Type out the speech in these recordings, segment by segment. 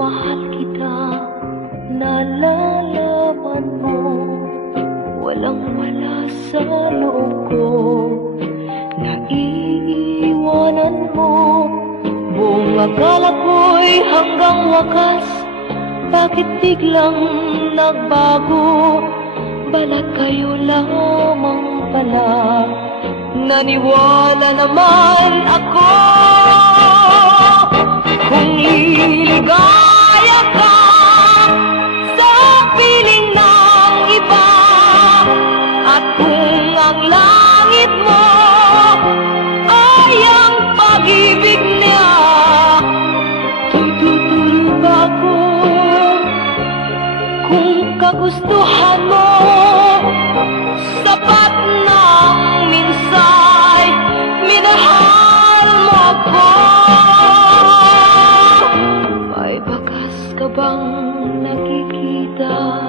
mahal kita, nalalaman mo, walang-wala sa loob ko. Naiiwanan mo, buong akala ko'y hanggang wakas. Bakit biglang nagbago? Balat kayo lamang pala. Naniwala naman ako kung liligaya ka sa piling ng iba, at kung ang langit mo ay ang pag-ibig niya. Tututuloy ba ako kung kagustuhan mo? Sapat ng minsay, minahal mo ako. May bakas ka bang nakikita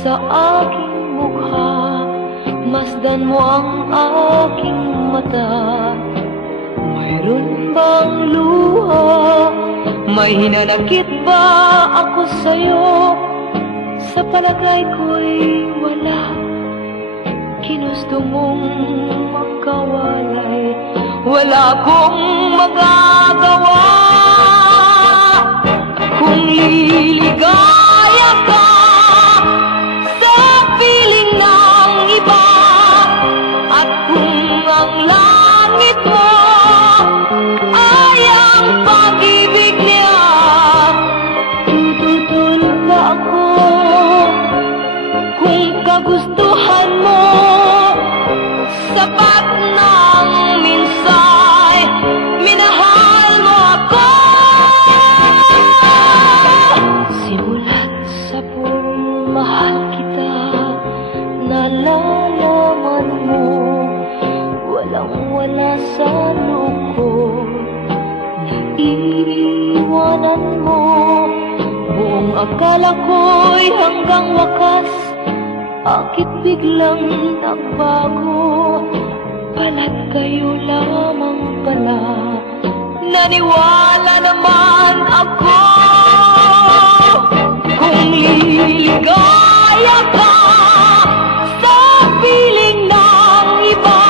sa aking mukha? Masdan mo ang aking mata. Mayroon bang luha? May hinanakit ba ako sa'yo? Sa palagay ko'y wala. Ginusto mong magkawalay, wala akong magagawa. Kung liligaya ka sa piling ng iba, at kung ang langit mo ay ang pag-ibig niya, tututol ba ako kung kagustuhan mo? Sapat ng minsay, minahal mo ako. Simulat sa pagmahal kita, nalalaman mo, walang-wala sa loob ko. Naiiwanan mo, buong akala ko'y hanggang wakas. Bakit biglang nagbago? Balat kayo lamang pala. Naniwala naman ako kung liligaya ka sa piling ng iba,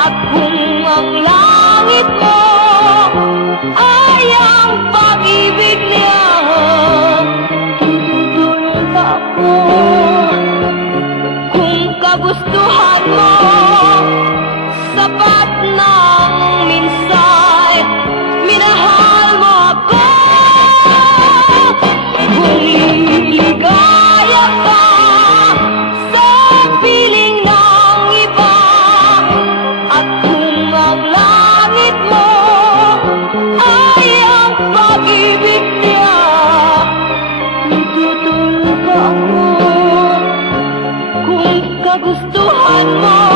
at kung ang langit mo ay ang pag-ibig niya, tututol ba ako kung kagustuhan mo? Sapat ng minsay, minahal mo ako. Kung liligaya ka sa piling ng iba, at kung ang langit mo ay ang pag-ibig niya, tututol ba ako kung kagustuhan mo?